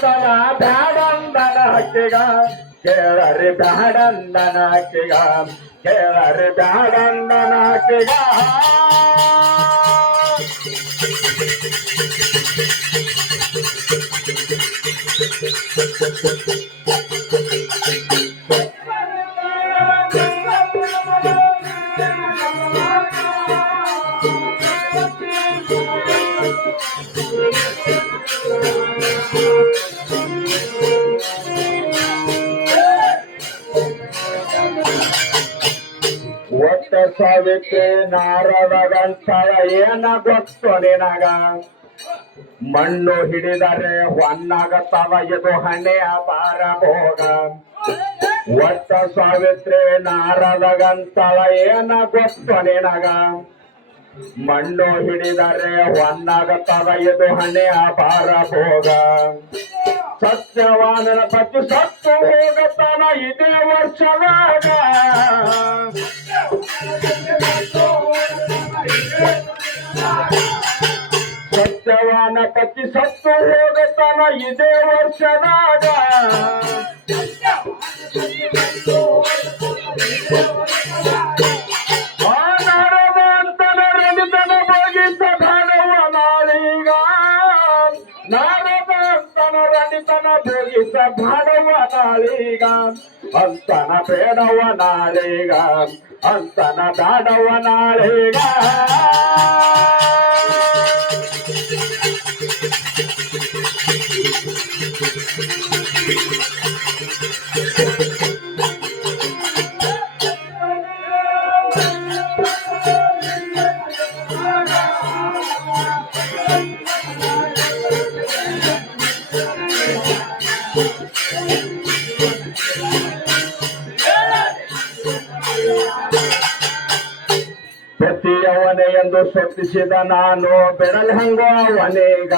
ಹೋಗತನ ಬ್ಯಾಡಂದನ ಹಕ್ಕಿಗ ಕೇಳರಿ ಬ್ಯಾಡಂದನ ಹಕ್ಕಿಗ ಕೇಳರಿ ಬ್ಯಾಡಂದನ ಹಕ್ಕಿಗ ಒಟ್ಟ ಸಾವಿತ್ರಿ ನಾರದಗಂತಳ ಏನ ಗೊತ್ತು ನಿನಗ ಮಣ್ಣು ಹಿಡಿದರೆ ಹೊನ್ನಾಗತ್ತವ ಇದು ಹಣೆಯ ಬಾರ ಭೋಗ ಒಟ್ಟ ಸಾವಿತ್ರಿ ನಾರದಗಂತಳ ಏನ ಗೊತ್ತು ನಿನಗ ಮಣ್ಣು ಹಿಡಿದರೆ ಹೊನ್ನಾಗತ್ತವ ಇದು ಹಣೆಯ ಬಾರ ಭೋಗ ಸತ್ಯವಾನರ ಪತಿ ಸತ್ತು ಹೋಗತನ ಇದೇ ವರ್ಷದಾಗ ಸತ್ಯವಾನ ಪತಿ ಸತ್ತು ಹೋಗತನ ಇದೇ ವರ್ಷದಾಗ ಆ ನಾರದ ಅಂತನ ರಣಿತನ ಭೋಗಿಸ ಭಾಡವ ನಾಳೀಗ ನಾರದ ಅಂತನ ರಣಿತನ ಭೋಗಿಸ ಭಾಡವ ನಾಳೀಗ ಅಂತನ ಬೇಡವ ನಾಳೀಗ ಅಂತನ ಬೇಡವ ನಾಳೀಗ ಪ್ರತಿಯವನೇ ಎಂದು ಶೋಧಿಸಿದ ನಾನು ಬೆರಲ್ ಹಂಗೋ ಅವನೇಗ